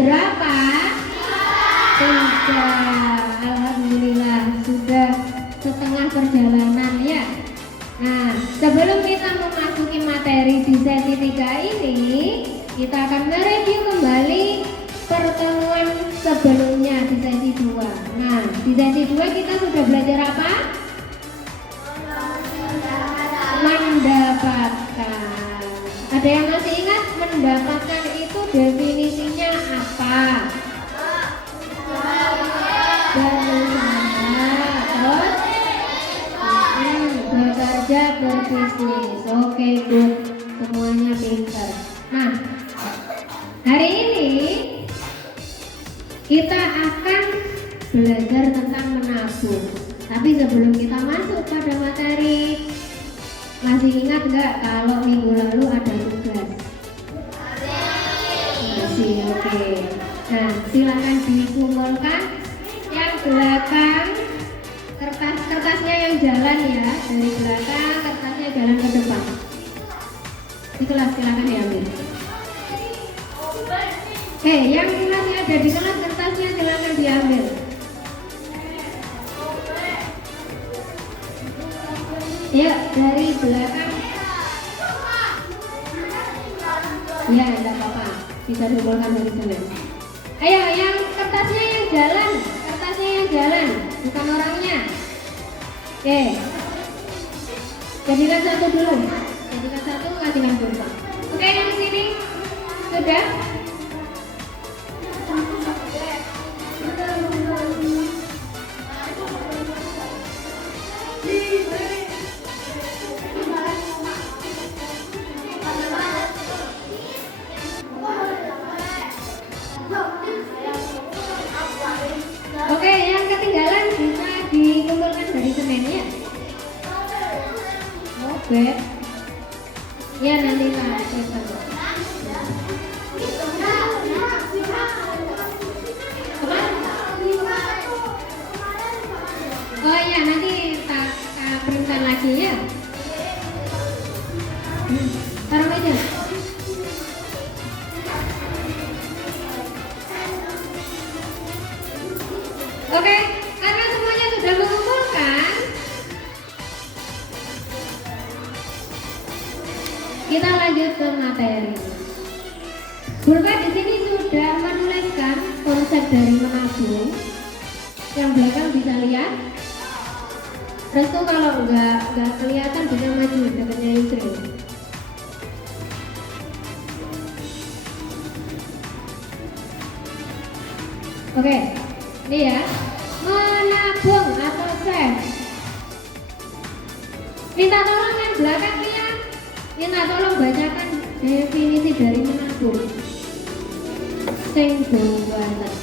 berapa? 3. Alhamdulillah sudah setengah perjalanan ya. Nah, sebelum kita memasuki materi di sesi 3 ini, kita akan mereview kembali pertemuan sebelumnya di sesi 2. Nah, di sesi 2 kita sudah belajar apa? Mendapatkan. Ada yang masih ingat mendapatkan itu definisinya apa? Berusaha, terus bekerja, berbisnis. Oke, good. Semuanya pintar. Nah, hari ini kita akan belajar tentang menabung. Tapi sebelum kita masuk pada materi, masih ingat nggak kalau minggu lalu ada tugas? Masih, oke. Nah, silakan dikumpulkan yang belakang, kertasnya yang jalan ya, dari belakang kertasnya jalan ke depan. Di kelas silakan diambil. Oke, yang masih ada di kelas kertasnya silakan diambil. Ya, dari belakang. Ya, tidak apa-apa. Bisa dikumpulkan dari sana. Ayo, yang kertasnya yang jalan, bukan orangnya. Oke. Jadikan satu dulu. Jadikan satu, kasihkan pulsa. Oke, yang sini sudah. Oke, yang ketinggalan bisa dikumpulkan dari Seninnya. Oke. Ya, nanti Pak. Oh ya, nanti tak printkan lagi ya. Taruh meja. Oke, karena semuanya sudah mengumpulkan, kita lanjut ke materi. Burka di sini sudah menuliskan konsep dari menabung. Yang belakang bisa lihat. Restu kalau nggak kelihatan bisa maju dekatnya Yusril. Oke, ini ya. Menabung atau save. Minta tolong yang belakang lihat. Minta tolong bacakan definisi dari menabung. Sing banget.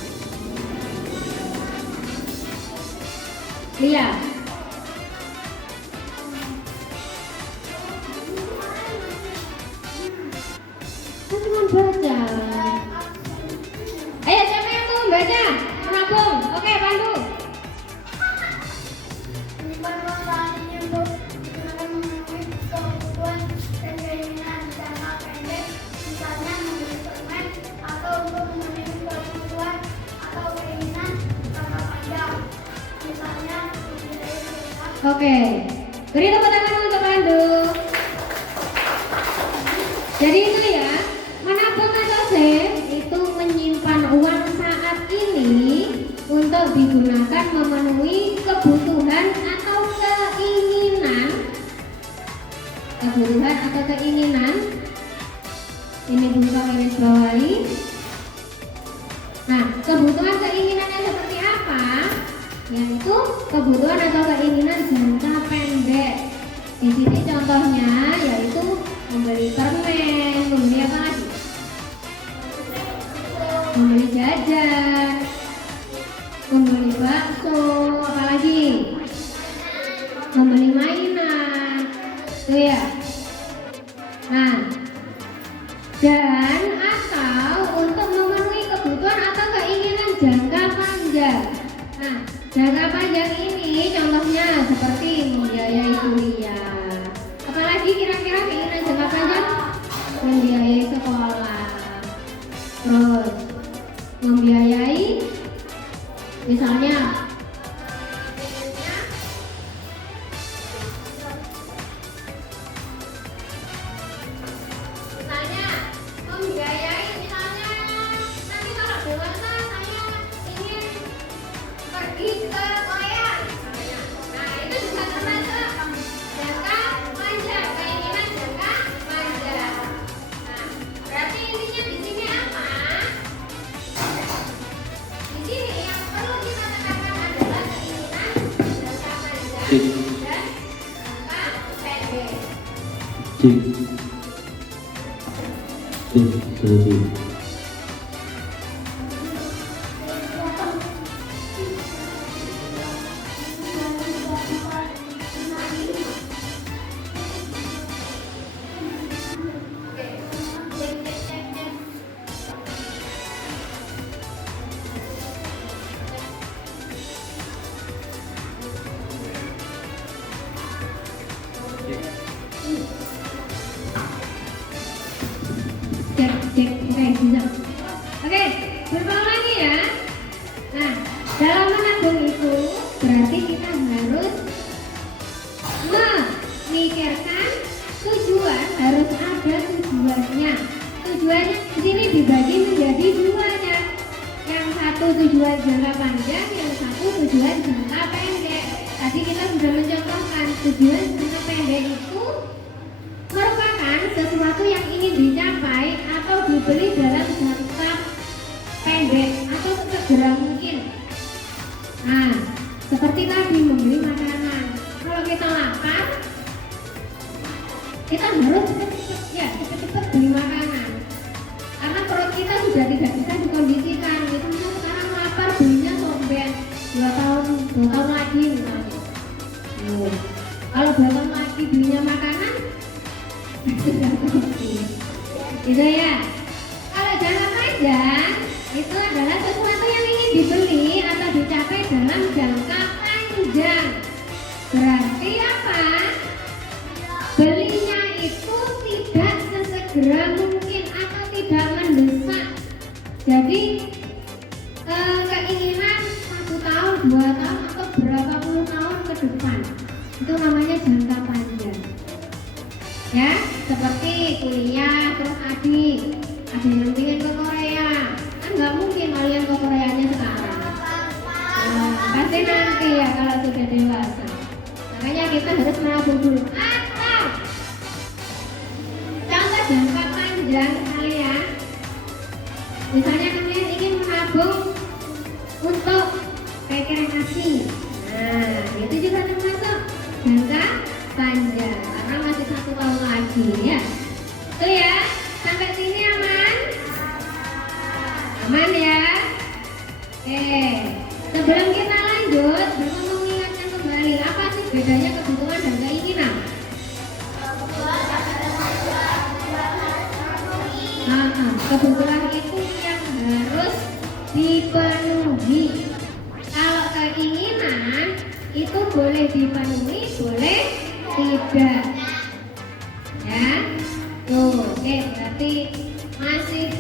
Lihat. Kan cuma baca. Ayo siapa yang mau membaca? Menabung. Oke, bantu. Oke, beri tepuk tangan untuk Pandu. Jadi itu ya, menabung atau save itu menyimpan uang saat ini untuk digunakan memenuhi kebutuhan atau keinginan. Ini buka garis bawahi. Nah, kebutuhan keinginannya seperti apa? Yaitu kebutuhan atau keinginan jangka pendek. Di sini contohnya yaitu membeli permen, membeli apa lagi? Membeli jajan, membeli bakso, apa lagi? Membeli mainan, itu ya. Nah, dan atau untuk memenuhi kebutuhan atau keinginan jangka panjang. Nah, jangka panjang ini contohnya seperti membiayai kuliah. Apalagi kira-kira keinginan jangka panjang? Membiayai sekolah. Terus membiayai, misalnya membiayai, misalnya nanti kalau dewasa saya ingin pergi ke Korea misalnya. Nah itu juga termasuk jangka panjang, keinginan jangka panjang. Nah berarti intinya di sini apa? Di sini yang perlu kita tekankan adalah keinginan jangka panjang dan jangka pendek. Setuju. Cek, oke, bisa. Oke, berulang lagi ya. Nah, dalam menabung itu berarti kita harus memikirkan tujuan, harus ada tujuannya. Tujuannya di sini dibagi menjadi duanya. Yang satu tujuan jangka panjang, yang satu tujuan jangka pendek. Tadi kita sudah mencontohkan tujuan jangka pendek itu merupakan sesuatu yang ingin dicapai atau dibeli dalam jangka pendek atau segera mungkin. Nah, seperti tadi membeli makanan. Kalau kita lapar, kita harus cepet-cepet beli makanan. Karena perut kita sudah tidak bisa dikondisikan. Misalnya sekarang lapar, belinya somben 2 tahun lagi misalnya. Kalau 2 tahun lagi belinya makanan, gitu ya. Kalau jangka panjang itu adalah sesuatu yang ingin dibeli atau dicapai dalam jangka panjang. Berarti apa? Belinya itu tidak sesegera mungkin atau tidak mendesak. Jadi keinginan 1 tahun, 2 tahun atau berapa puluh tahun ke depan, itu namanya jangka panjang. Ya, seperti kuliah, terus ada yang ingin ke Korea, kan nggak mungkin kalian ke Koreanya sekarang. Pasti nanti ya kalau sudah dewasa. Makanya kita harus menabung dulu. Atau contoh jangka panjang kalian, misalnya kalian ingin menabung untuk rekreasi. Nah, itu juga termasuk jangka panjang karena masih 1 tahun lagi ya. Itu ya, sampai sini aman? Aman ya? Oke, sebelum kita lanjut, Bapak mau mengingatkan kembali apa sih bedanya kebutuhan dan keinginan? Kebutuhan itu yang harus dipenuhi. Kalau keinginan itu boleh dipenuhi, boleh tidak. Ya, tuh, oke, berarti masih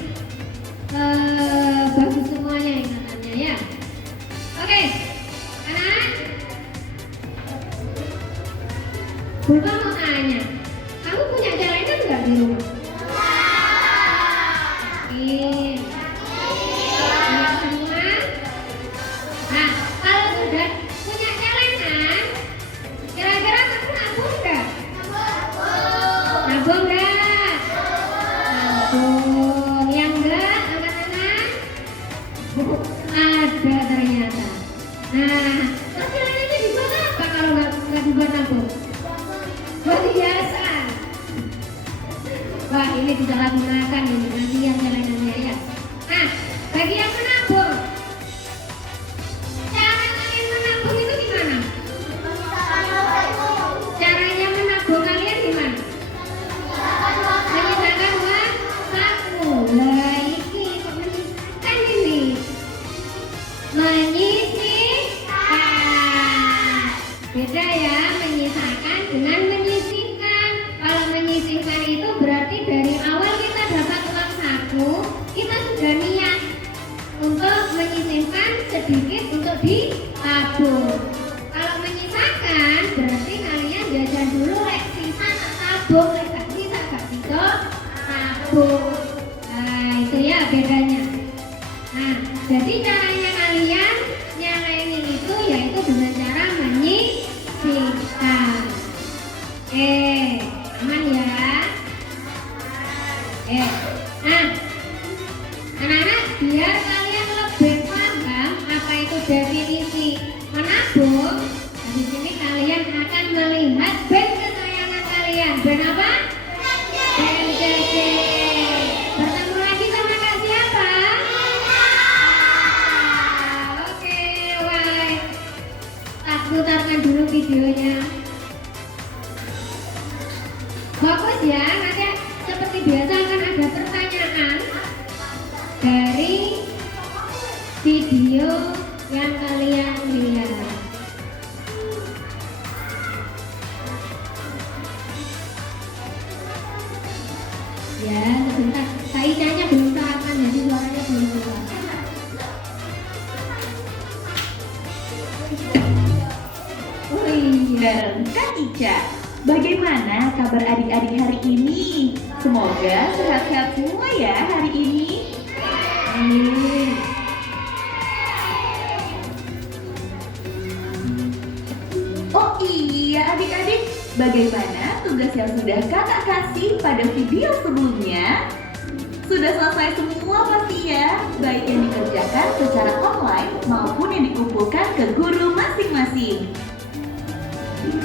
bagus semuanya ingatannya ya. Oke, anak, Bapak mau tanya, kamu punya celengan nggak di rumah? Punya semua? Nah, kalau sudah punya celengan, kira-kira kamu nabung nggak? Nabung nggak? Nabung. Yang enggak, anak-anak? Ada ternyata. Nah, terus celengannya dibuat apa kalau nggak dibuat nabung? Buat hiasan. Wah, ini disalahgunakan ini, kasihan celengannya ya. Nah, bagi yang menabung, cara kalian menabung itu gimana? Caranya menabung kalian gimana? Menyisakan uang saku. Lah iki kok menyisakan ini? Menyisihkan. Beda ya, menyisakan dengan menyisihkan. Kalau menyisihkan itu berarti dari awal kita biar kalian lebih paham apa itu definisi menabung, di sini kalian akan melihat band kesayangan kalian. Band apa? Band JJ. Bertemu lagi sama Kak siapa? Oke, baik. Tak putarkan dulu videonya. Bagus ya, nanti seperti biasa akan ada pertanyaan dari video yang kalian lihat. Ya, sebentar. Kaidahnya belum tahapan, jadi suaranya belum keluar. Oh iya, Kak Ica, bagaimana kabar adik-adik hari ini? Semoga sehat-sehat semua ya hari ini. Amin. Oh iya adik-adik, bagaimana tugas yang sudah kakak kasih pada video sebelumnya? Sudah selesai semua pasti ya, baik yang dikerjakan secara online maupun yang dikumpulkan ke guru masing-masing.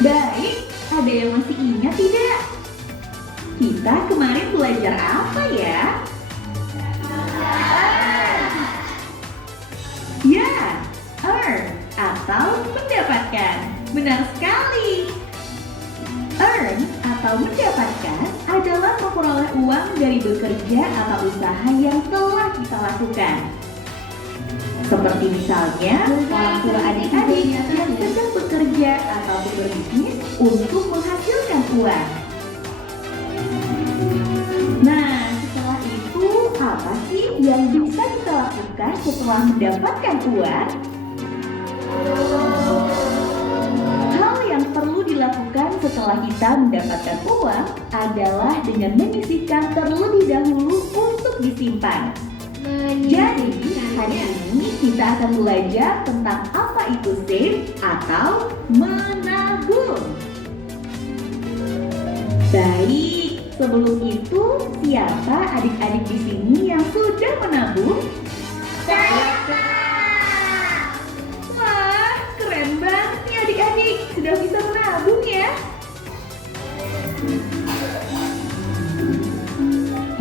Baik, ada yang masih ingat tidak? Kita kemarin belajar apa ya? Ya, earn atau mendapatkan. Benar sekali. Earn atau mendapatkan adalah memperoleh uang dari bekerja atau usaha yang telah kita lakukan. Seperti misalnya orang tua adik-adik yang sedang bekerja atau berbisnis untuk menghasilkan uang. Nah, setelah itu apa sih yang bisa kita lakukan setelah mendapatkan uang? Hal yang perlu dilakukan setelah kita mendapatkan uang adalah dengan menyisihkan terlebih dahulu untuk disimpan. Jadi, hari ini kita akan belajar tentang apa itu save atau menabung. Baik, sebelum itu siapa adik-adik di sini yang sudah menabung? Wah, keren banget nih adik-adik, sudah bisa menabung ya.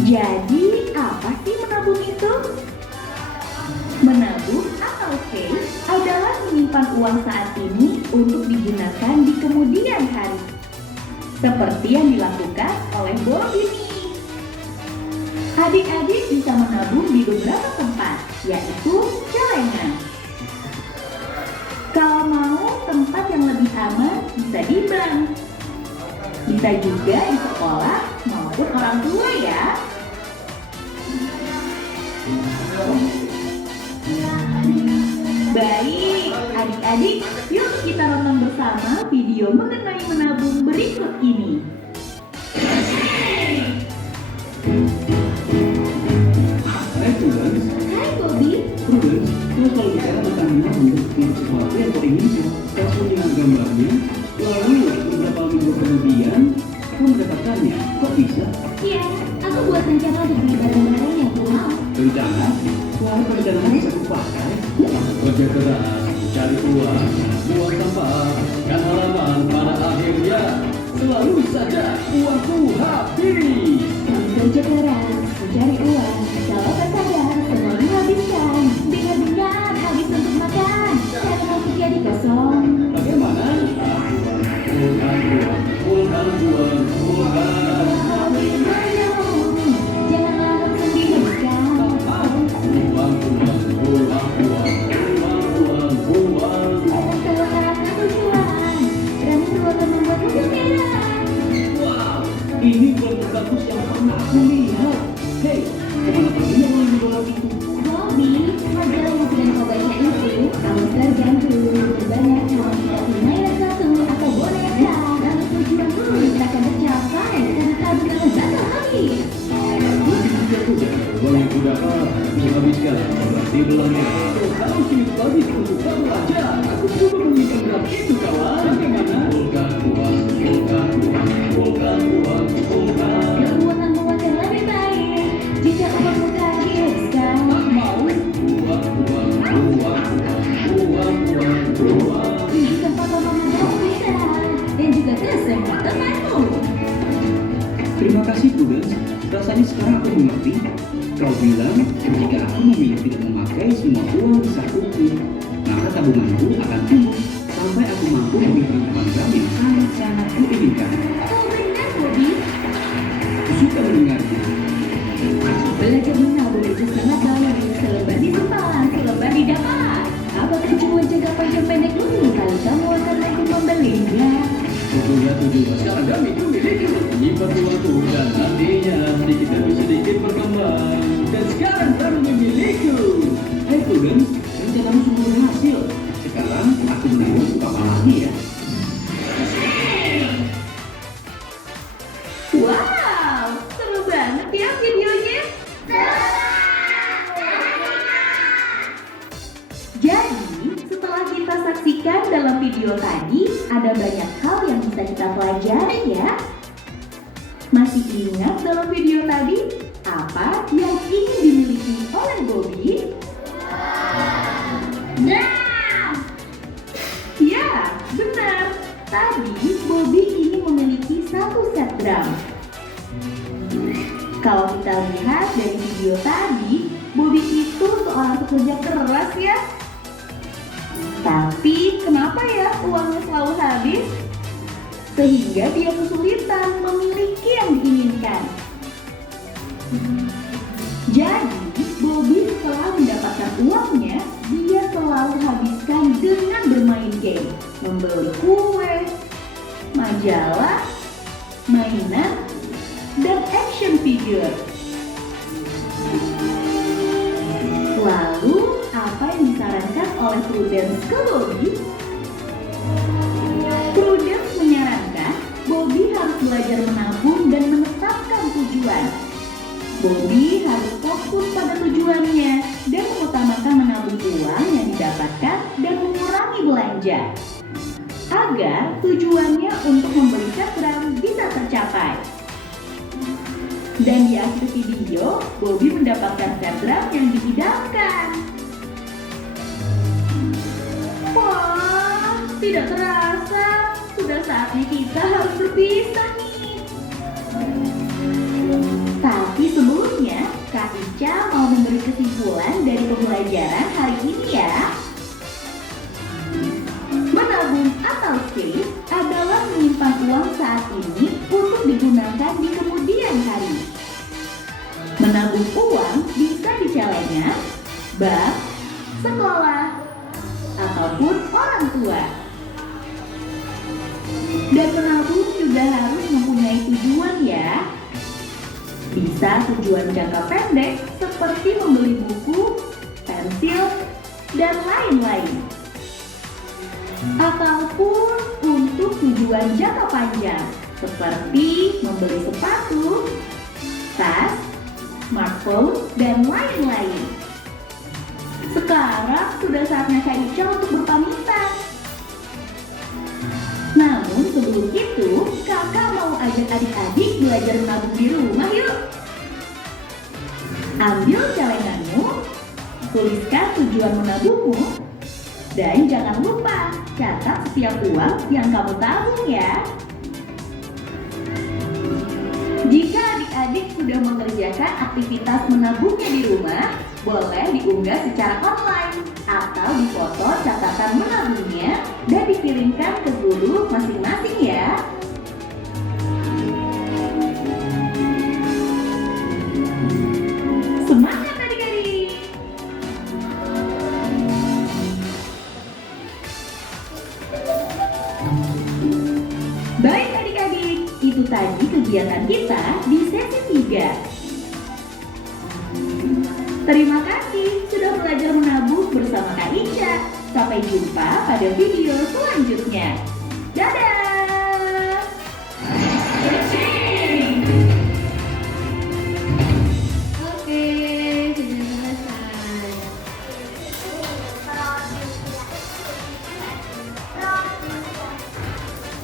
Jadi, apa sih menabung itu? Menabung atau save adalah menyimpan uang saat ini untuk digunakan di kemudian hari. Seperti yang dilakukan oleh Bobby nih. Adik-adik bisa menabung di beberapa tempat, yaitu celengan. Kalau mau tempat yang lebih aman, bisa di bank. Bisa juga di sekolah maupun orang tua ya. Baik, adik-adik, yuk kita nonton bersama video mengenai menabung berikut ini. Hai Prudence. Hai Bobby. Prudence, kalau selalu bicara tentang menabung untuk sesuatu yang kau inginkan, kau dengan gambarnya, lalu beberapa minggu kemudian kau mendapatkannya. Kok bisa? Iya, aku buat rencana untuk beli barang-barang yang aku mau. Rencana? Wah, rencana bisa kupakai. Kerja keras, cari uang, buang sampah, kan halaman pada akhirnya selalu saja uangku habis. Kerja keras, mencari uang, kalau terkadang semua dihabiskan. Dengar-dengar habis untuk makan, dan mau jadi kosong. Bagaimana? Pulkan uang, pulkan uang, pulkan. Jangan langsung dihabiskan. Uang, uang, uang, uang, uang, uang, uang. Karena tujuan, berani itu akan membuatmu berbeda. Wow, ini produk bagus yang pernah aku lihat. Hei, kemana perginya $1 itu? Bobby, majalah yang sedang kau baca itu, kamu tergantung. Banyak hal tidak mainan satu atau boneka. Lalu tujuanmu tak akan tercapai karena tabung kamu bakal habis. Uang yang kudapat dihabiskan berarti belanja. Kalau sulit bagi untuk kamu aja, aku juga menginginkan berat itu kawan. Bagaimana? Pulkan uang, pulkan uang, pulkan uang, pulkan. Kekuatan menguat yang lebih baik jika uangmu tak dihabiskan. Tak mau. memakai semua uang besar buku, maka tabunganku akan tumbuh sampai aku mampu membeli program yang sangat-sangat kuinginkan. Oh benar, Bobby. Aku suka mendengarnya. Belajar menabung itu sangat baik. Selebar disimpan, selebar didapat. Apa tujuan jangka panjang pendek dulu kalau kamu akan mampu membelinya? Tujuh. Sekarang kami memiliki menyimpan uangku dan nantinya sedikit demi sedikit berkembang. Dan sekarang baru memilikiku. Hai Prudence, rencanamu sungguh berhasil. Sekarang aku menabung untuk apa lagi ya? Wow, seru banget ya videonya. Jadi, setelah kita saksikan dalam video tadi, ada banyak hal yang bisa kita pelajari ya. Masih ingat dalam video tadi, apa yang ingin dimiliki oleh Bobby? Ya, benar. Tadi Bobby ingin memiliki satu set drum. Kalau kita lihat dari video tadi, Bobby itu seorang pekerja keras ya. Tapi kenapa ya uangnya selalu habis? Sehingga dia kesulitan memiliki yang diinginkan. Jadi, Bobby setelah mendapatkan uangnya, dia selalu habiskan dengan bermain game, membeli kue, majalah, mainan, dan action figure. Lalu, apa yang disarankan oleh Prudence ke Bobby? Prudence menyarankan Bobby harus belajar menabung dan menetapkan tujuan. Bobby harus fokus pada tujuannya dan mengutamakan menabung uang yang didapatkan dan mengurangi belanja agar tujuannya untuk membeli set drum bisa tercapai. Dan di akhir video, Bobby mendapatkan set drum yang diidamkan. Wah, tidak terasa sudah saatnya kita harus berpisah nih. Tapi sebelumnya, Kak Ica mau memberi kesimpulan dari pembelajaran hari ini ya. Menabung atau save adalah menyimpan uang saat ini untuk digunakan di kemudian hari. Menabung uang bisa di celengan, bank, sekolah, ataupun orang tua. Dan menabung juga harus mempunyai tujuan ya. Bisa tujuan jangka pendek seperti membeli buku, pensil, dan lain-lain. Ataupun untuk tujuan jangka panjang seperti membeli sepatu, tas, smartphone, dan lain-lain. Sekarang sudah saatnya Kak Ica untuk berpamitan. Namun sebelum itu, kakak mau ajak adik-adik belajar menabung di rumah yuk. Ambil celenganmu, tuliskan tujuan menabungmu, dan jangan lupa catat setiap uang yang kamu tabung ya. Jika adik-adik sudah mengerjakan aktivitas menabungnya di rumah, boleh diunggah secara online atau difoto catatan menabungnya dan dikirimkan ke guru masing-masing ya. Semangat adik-adik! Baik adik-adik, itu tadi kegiatan kita di sesi 3. Terima kasih sudah belajar menabung bersama Kak Ica. Sampai jumpa pada video selanjutnya. Dadah! Oke, sudah selesai.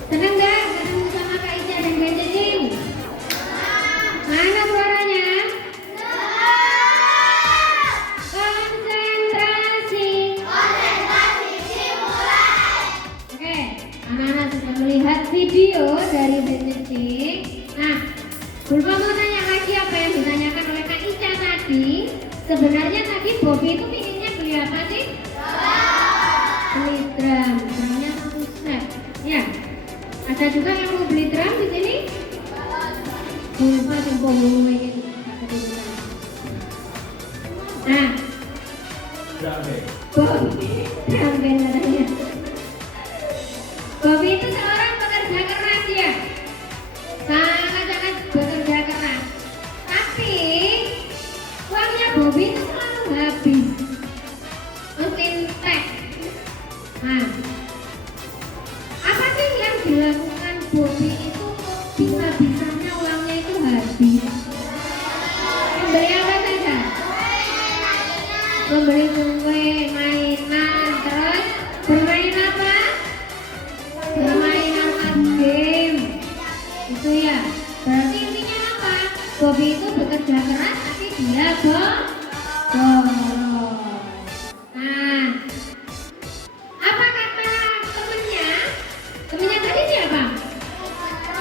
Seneng nggak ketemu sama Kak Ica dan Kak Cacing? Mana suaranya? Konsentrasi. Oke, anak-anak sudah melihat video dari Kak Cacing. Nah, Bulma mau tanya lagi apa yang ditanyakan oleh Kak Ica tadi. Sebenarnya tadi Bobby itu ingin apa sih? Beli drum. Drumnya 1 set. Ya. Ada juga yang mau beli drum di sini? Bukan yang bohong ini. Nah, Bobby, drum band katanya. Bobby itu seorang pekerja keras ya, sangat-sangat bekerja keras. Tapi uangnya Bobby itu selalu habis. Mesin teh. Nah, apa sih yang dilakukan Bobby itu kok bisa-bisanya uangnya itu habis? Membeli apa saja? Membeli kue, mainan, terus bermain apa? Bermain game. Itu ya. Berarti intinya apa? Bobby itu bekerja keras tapi dia boros. Nah, apa kata temennya? Temennya tadi siapa?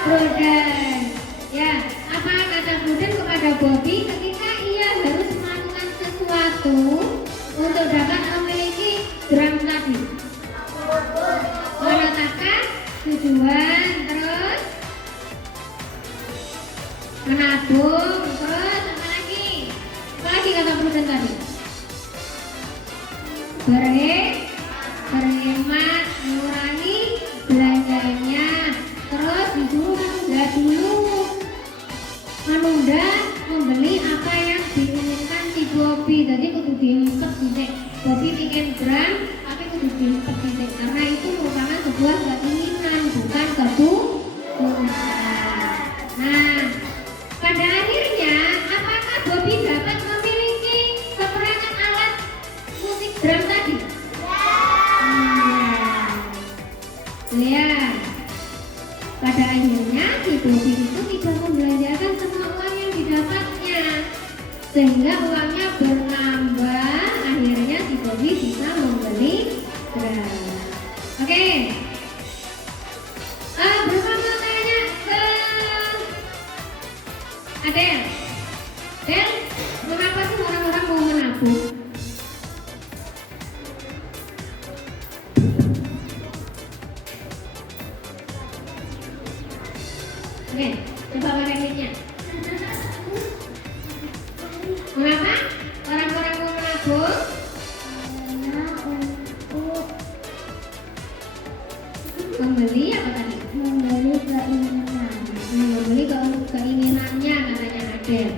Pruden. Ya, apa kata Pruden kepada Bobby ketika ia harus melakukan sesuatu untuk dapat memiliki drum tadi? Menetapkan tujuan, terus menabung, terus apa lagi? Apa lagi kata Pruden tadi? Berhemat, mengurangi belanjanya, terus disuruh menunda membeli apa yang diinginkan si Bobby. Jadi kudu diimpet sih. Bobby bikin drum tapi kudu diimpet sih, karena itu merupakan sebuah keinginan, bukan kebutuhan. Nah, pada akhirnya apakah Bobby dapat memiliki seperangkat alat musik drum tadi? Ya, pada akhirnya si Bobby itu tidak membelanjakan semua uang yang didapatnya, sehingga uangnya bertambah. Akhirnya si Bobby bisa membeli drum. Oke. Berapa mau tanya ke Adel? Del, kenapa sih orang-orang mau menabung? Oke, coba pakai mic-nya. Mengapa orang-orang mau menabung? Karena untuk membeli apa tadi? Membeli keinginan. Membeli keinginannya katanya Adel.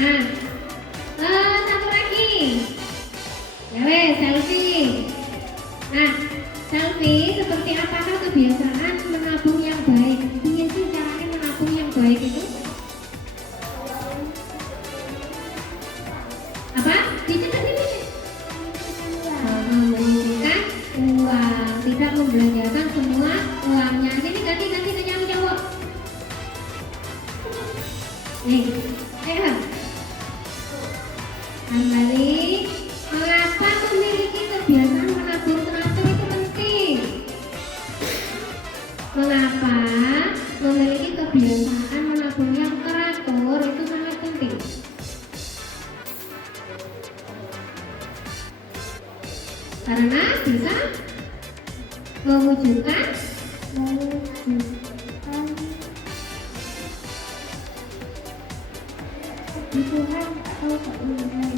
Nah, satu lagi. Ya wes, selfie. Nah, selfie seperti apakah kebiasaan menabung yang baik? Iya sih caranya menabung yang baik itu? Apa? Dicetak ini? Menyisihkan uang, tidak membelanjakan semua uangnya. Sini ganti ke yang cowok. Nih, ayo. Kembali. Mengapa memiliki kebiasaan menabung teratur itu penting? Mengapa memiliki kebiasaan menabung yang teratur itu sangat penting? Karena bisa mewujudkan kebutuhan atau keinginan.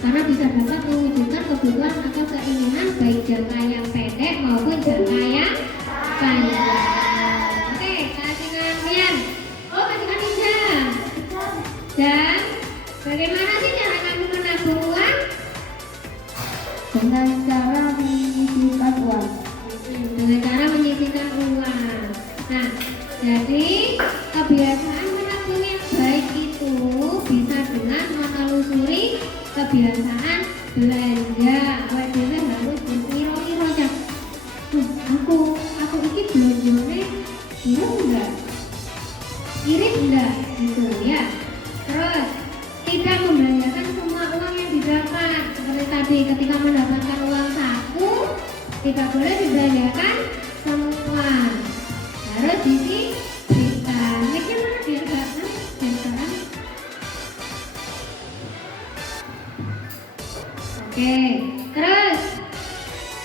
Karena bisa dapat mewujudkan kebutuhan atau keinginan baik jangka yang pendek maupun jangka yang panjang. Oke, kasihkan Rian. Oh, kasihkan Inja. Dan bagaimana sih cara kami menabung uang? Dengan cara menyisihkan uang. Dengan cara menyisihkan uang. Nah, jadi kebiasaan menabung yang baik itu bisa dengan menelusuri kebiasaan belanja. Awak dhewe harus berpiro-piro cak. Aku iki belanjane irit enggak gitu ya. Terus tidak membelanjakan semua uang yang didapat. Seperti tadi ketika mendapatkan uang saku tidak boleh dibelanjakan semua. Harus disisihkan. Mic-nya mana biar gak sekarang. Oke. Oke, terus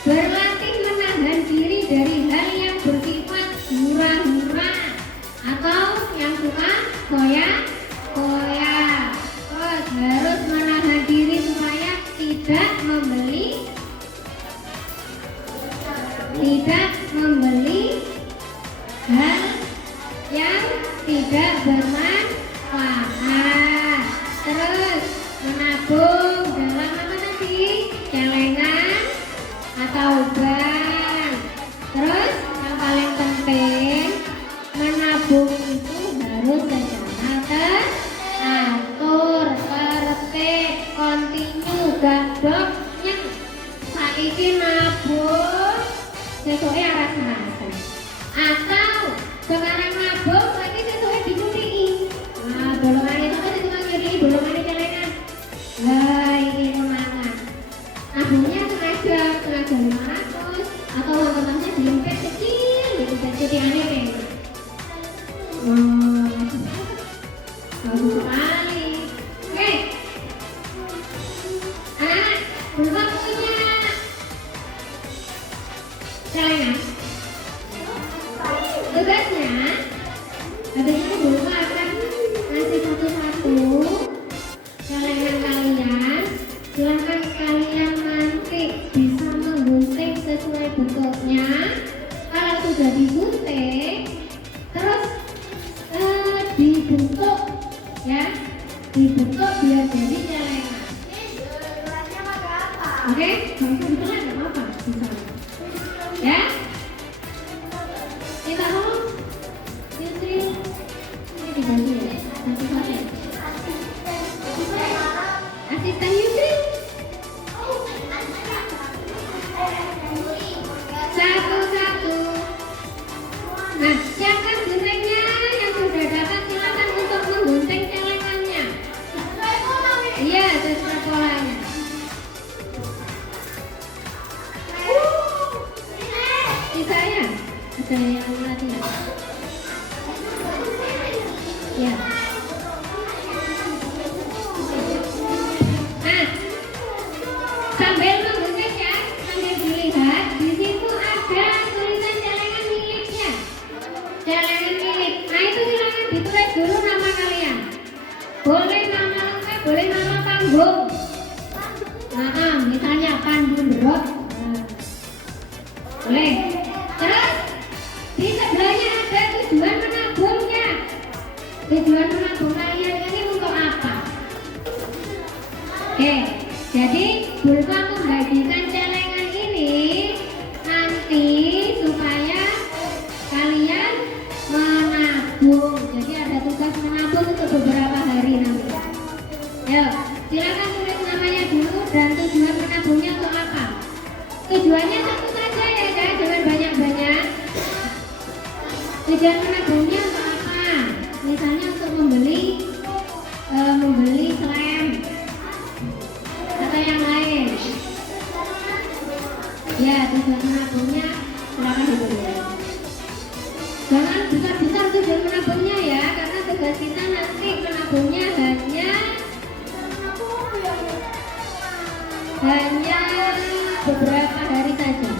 berlatih menahan diri dari hal yang bersifat hura-hura atau yang suka koyak-koyak. Terus harus menahan diri supaya tidak membeli hal yang tidak bermanfaat. Terus menabung dalam apa tadi? Celengan atau bank. Terus yang paling penting, menabung itu harus secara teratur, tertib, kontinu, gak dok nyeng. Saiki nabung sesuai arah serasa. Atau sekarang nabung lagi sesuai dicuci. Nah, bolongan itu kan cuma nyuri, bolongan celengan. Lah ini semangat. Nabungnya sengaja 500 atau uang-uangnya diimpet kecil gitu, jadi aneh. Bagus sekali. Oke. Anak, belum punya celengan. Tugasnya, habis itu Bulma akan ngasih satu-satu celengan kalian. Silahkan kalian nanti bisa menggunting sesuai bentuknya. Kalau sudah digunting, terus dibentuk ya, dibentuk biar jadi celengan. Oke, kalau kebetulan nggak apa-apa, bisa ya. Kita mau Yusri ini dibagi ya, satu-satu. Asisten Yusri satu-satu. Nah, siapkan guntingnya. Yang sudah dapat silakan untuk menggunting celengannya. Iya, sesuai polanya. Sisanya ada yang latihan. Ya. Nah, sambil menggunting ya, sambil dilihat di situ ada tulisan celengan miliknya. Celengan milik. Nah, itu silakan ditulis dulu nama kalian. Boleh nama lengkap, boleh nama panggung. Nah, misalnya Pandu Berok. Boleh. Terus di sebelahnya ada tujuan menabungnya. Tujuan menabung kalian ini untuk apa? Oke, jadi Bulma membagikan celengan ini nanti supaya kalian menabung. Jadi ada tugas menabung untuk beberapa hari nanti. Yuk, silakan tulis namanya dulu dan tujuan menabungnya untuk apa? Tujuannya satu saja ya guys, jangan banyak-banyak. Tujuan menabungnya untuk apa? Misalnya untuk membeli lem atau yang lain. Ya, tujuan menabungnya silakan ditulis. Jangan besar-besar tujuan menabungnya ya, karena tugas kita nanti menabungnya hanya beberapa hari saja.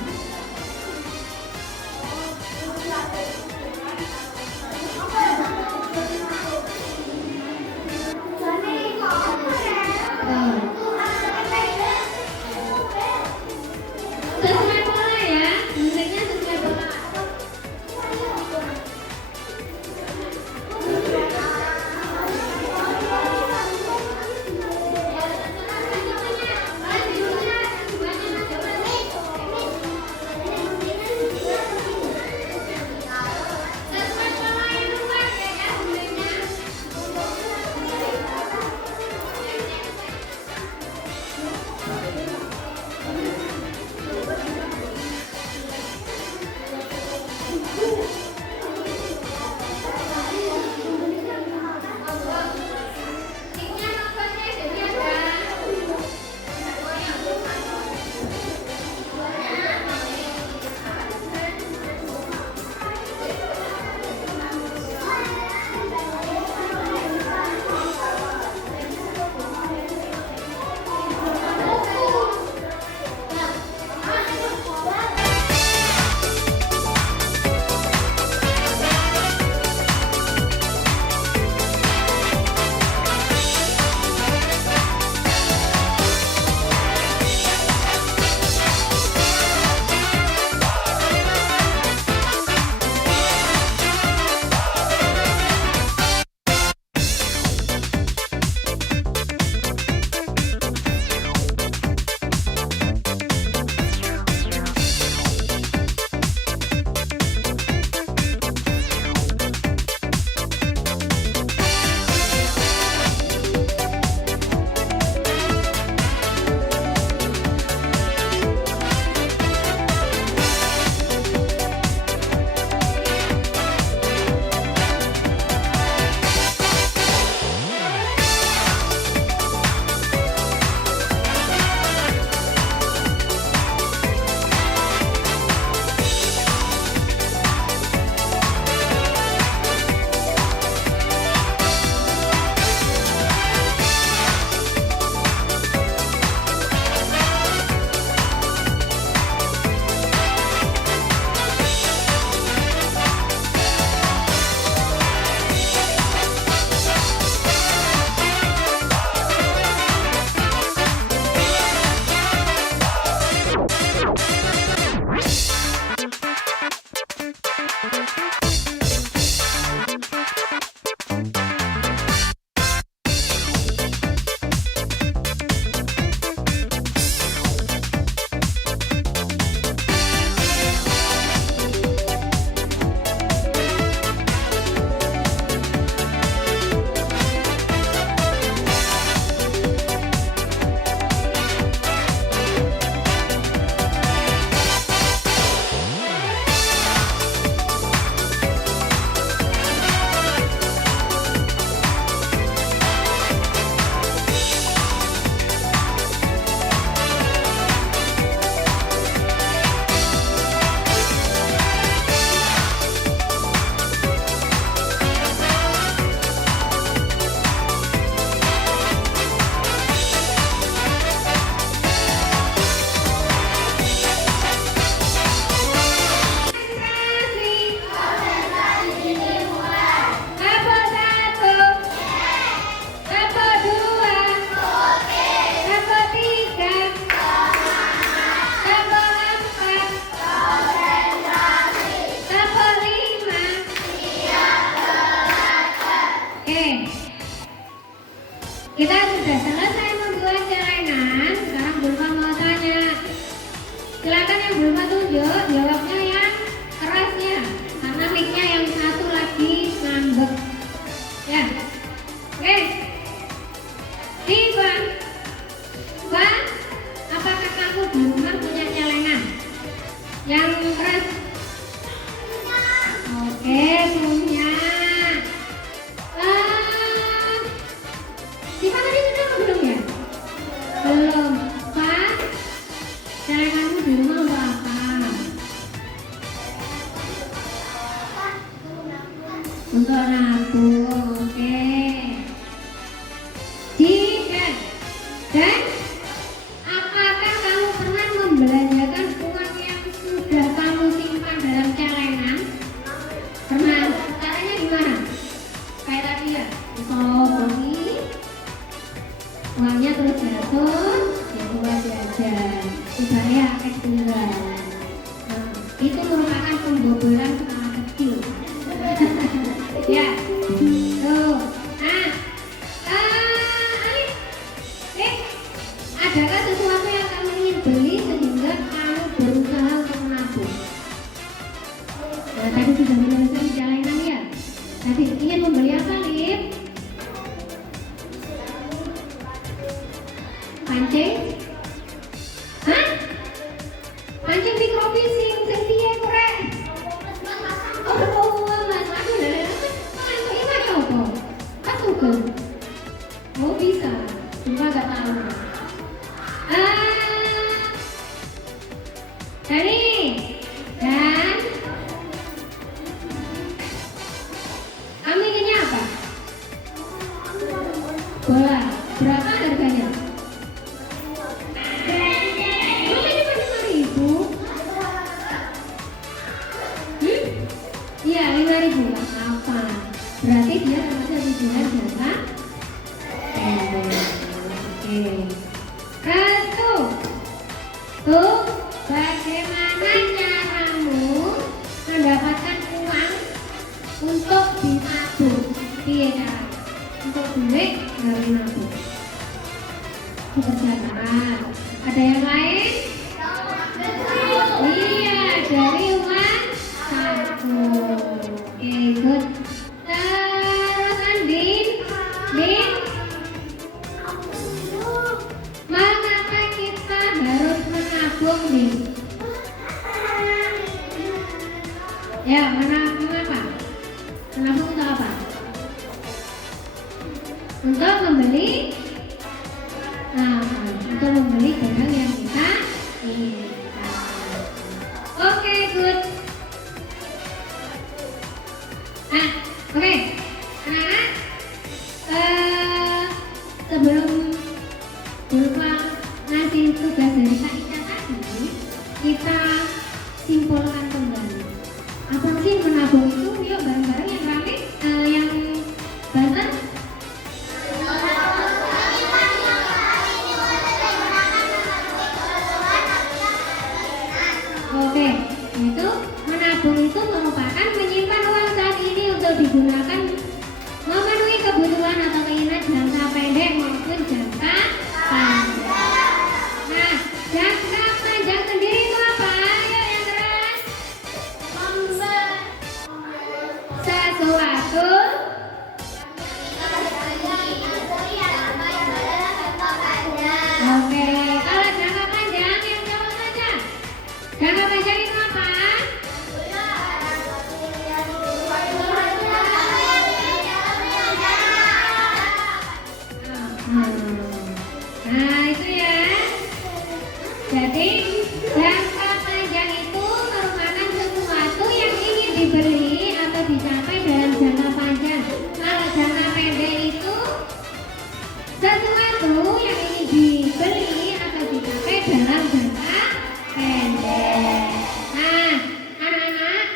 Sesuai pola ya, guntingnya sesuai pola. yang belum tunjuk, jawabnya yang kerasnya. Karena mic-nya yang satu lagi ngambek. Ya. Oke. Bang. Bang, apakah kamu di rumah punya celengan? Yang keras? Oke, punya. Siapa tadi sudah atau belum ya? Belum. Pak, celenganmu di rumah untuk apa? Untuk nabung. Oke. Dan apakah kamu pernah membelanjakan uang yang sudah kamu simpan dalam celengan? Pernah? Caranya gimana? Kayak tadi ya, ini uangnya terus jatuh, ya buat jajan. Ibaratnya akeh tunggal. Nah, itu merupakan pembobolan skala kecil. Ya, tuh. Adakah sesuatu yang kamu ingin beli sehingga kamu berusaha untuk menabung? Nah, tadi sudah menyelesaikan jalanan ya. Tadi ingin membeli apa, Lip? Pancing? Hah? Pancing mikrofishing, sing piye korek? Oh, Mas, aduh, ini pakai apa? Mas juga? Oh, bisa. Cuma gak tahu. Tadi dan kamu inginnya apa? Bola. Berapa harganya? Masa cuma 5.000? Iya, 5.000 lah. Apa? Berarti dia termasuk tujuan jangka pendek. Oke. Tuh, bagaimana caramu mendapatkan uang untuk ditabung? Iya cara untuk duit dari nabung. Pekerjaan. Ada yang lain? Iya, dari uang tabung. Oke, good. Terus Andin, mengapa kita harus menabung nih? Ya, mengapa? Menabung untuk apa? Untuk membeli barang yang kita inginkan. Oke, good. Nah, oke. Anak-anak, sebelum berupa ngasih tugas dari Kak Ica tadi, kita simpulkan kembali. Apa sih menabung itu? Yuk bareng-bareng yang rame, yang banter. Oke, itu menabung itu merupakan menyimpan uang saat ini untuk digunakan memenuhi kebutuhan atau keinginan jangka pendek maupun jangka panjang. Nah, jangka panjang sendiri itu apa? Ayo yang keras. Sesuatu Oke, kalau jangka panjang yang jawab saja. Jangka panjang itu apa? Nah, itu ya. Jadi jangka panjang itu merupakan sesuatu yang ingin dibeli atau dicapai dalam jangka panjang. Kalau jangka pendek itu sesuatu yang ingin dibeli atau dicapai dalam jangka pendek. Nah, anak-anak,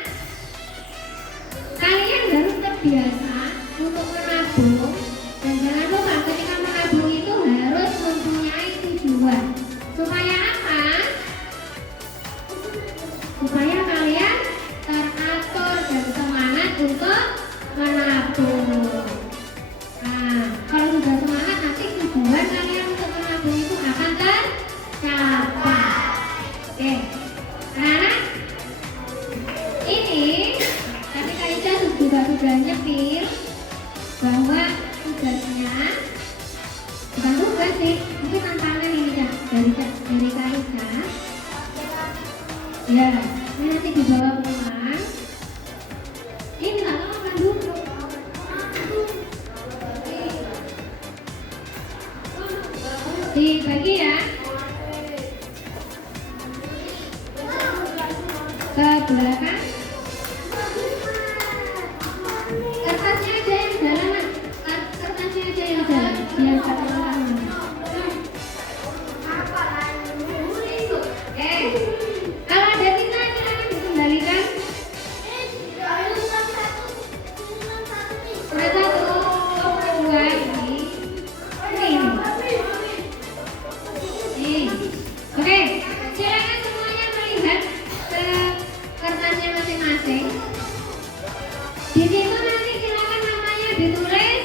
kalian harus terbiasa untuk menabung. Dan jangan lupa ketika menabung itu harus mempunyai tujuan. Supaya apa? Supaya kalian teratur dan semangat untuk menabung. Nah, kalau sudah semangat nanti tujuan kalian untuk menabung itu akan tercapai. Oke. Ya, ini nanti dibawa pulang. Ini tak lama kan duduk. Dibagi ya. Ke belakang. Kertasnya aja yang jalan, kertasnya aja yang jalan. Biar satu orang. Kalau ada sisa silakan dikembalikan. Udah satu, dua ini. Oke, silakan semuanya melihat ke kertasnya masing-masing. Di situ nanti silakan namanya ditulis,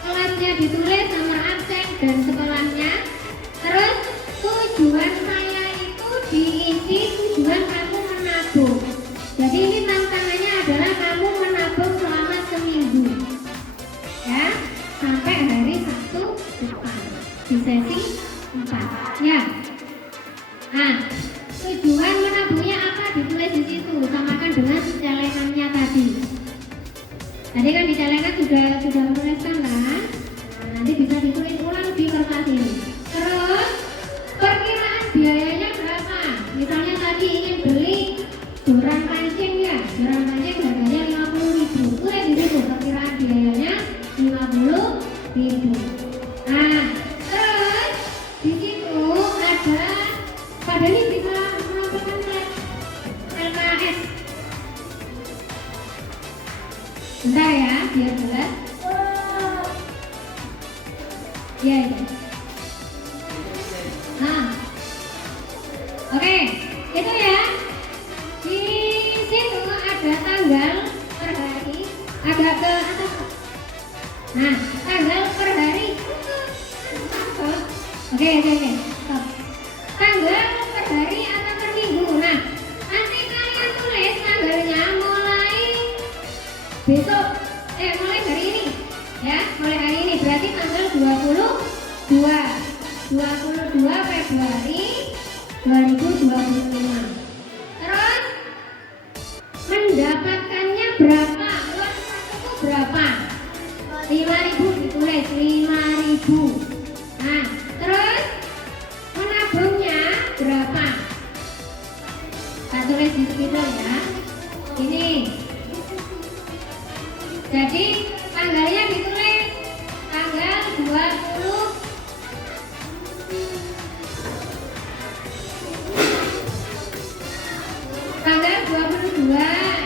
kelasnya ditulis, nomor absen dan sekolahnya. Terus tujuan saya itu diisi tujuan kamu menabung. Jadi ini tantangannya adalah kamu menabung selama seminggu, ya, sampai hari Sabtu depan di sesi 4. Ya. Nah, tujuan menabungnya apa ditulis di situ, samakan dengan celengannya tadi. Tadi kan di celengan sudah menuliskan kan? Nah, nanti bisa ditulis ulang di kertas ini. Terus perkiraan biayanya berapa? Misalnya tadi ingin beli joran pancing ya, joran pancing harganya 50.000. Tulis di situ perkiraan biayanya 50.000. Nah, terus di situ ada pada ini bisa melakukan LKS. Bentar ya, biar jelas. Ya, ya. Nah, oke, itu ya. Di situ ada tanggal per hari, agak ke atas. Nah, tanggal per hari. Oke. Stop. Tanggal per hari atau per minggu. Nah, nanti kalian tulis tanggalnya mulai besok, mulai hari ini, ya, mulai hari ini berarti tanggal 22 Februari 2025. Terus mendapatkannya berapa? Uang sakuku berapa? 5.000 ditulis 5.000. Nah, terus menabungnya berapa? Kita tulis di situ ya. Ini. Jadi tanggalnya ditulis tanggal 22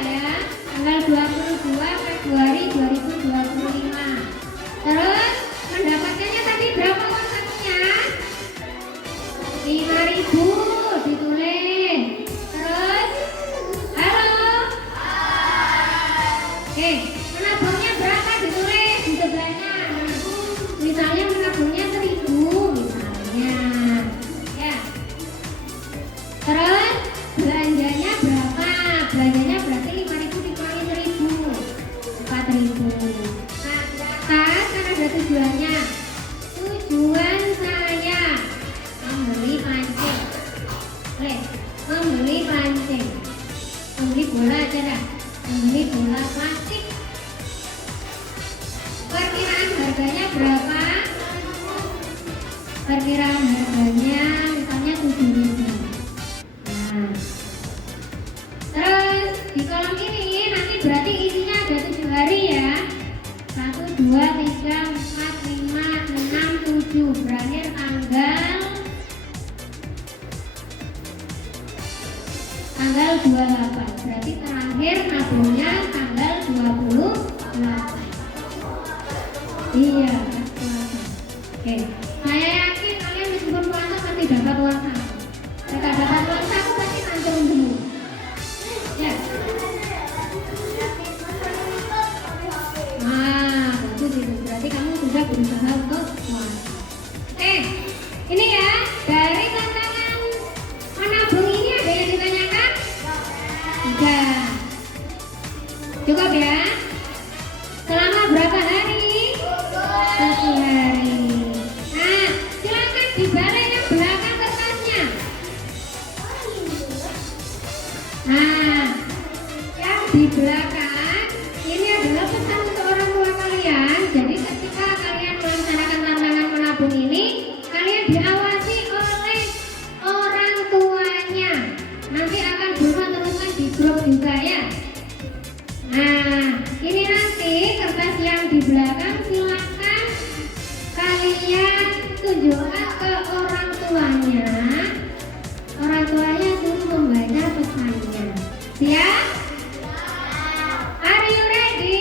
ya, tanggal 22 Februari 2025. Terus mendapatkannya tadi berapa uang sakunya? 5.000 ditulis. Terus halo. Oke, menabungnya berapa ditulis di sebelahnya. Misalnya menabungnya 1.000 misalnya. Ya. Terus belanjanya berapa? Belanjanya berarti 5.000 dikurangi 1.000, 4.000. Nah, atas kan ada tujuannya. Tujuan saya membeli pancing. Membeli pancing. Membeli bola aja dah. Membeli bola plastik. Perkiraan harganya berapa? Perkiraan harganya misalnya 7.000. Nah, terus di kolom ini nanti berarti isinya ada 7 hari ya. 1, 2, 3, 4, 5, 6, 7. Berakhir tanggal 28. Berarti terakhir nabungnya tanggal 28. Iya, puasa. Oke, saya yakin kalian meskipun puasa pasti dapat uang saku. Jika dapat uang saku pasti nanggung dulu. Ya. Bagus itu. Berarti kamu sudah berusaha untuk puasa. Oke, ini ya dari tantangan menabung ini ada yang ditanyakan? Tidak. Cukup ya. Selama berapa hari? 1 hari. belakang, ini adalah pesan untuk orang tua kalian. Jadi ketika kalian melaksanakan tantangan menabung ini, kalian diawasi oleh orang tuanya. Nanti akan Bulma teruskan di grup juga ya. Nah, ini nanti kertas yang di belakang silakan kalian tunjukkan ke orang tuanya. Orang tuanya suruh membaca pesannya. Siap? Are you ready?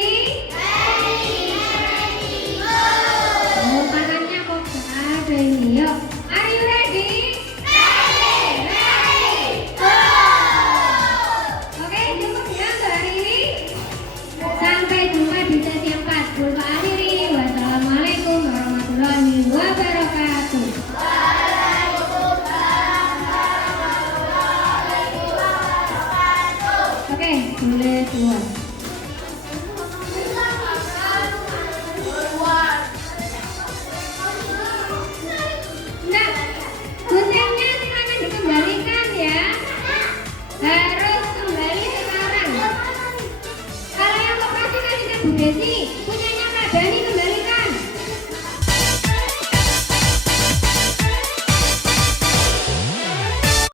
Oh, tangannya kok gak ada ini. Yuk, are you ready? Oke, cukup ya untuk hari ini. Sampai jumpa di sesi 4. Bulma akhiri. Wassalamualaikum warahmatullahi wabarakatuh. Oke, boleh keluar. Nah, kuncinya silakan dikembalikan ya. Harus kembali sekarang. Kalau yang koperasi kasih ke Bu Desi.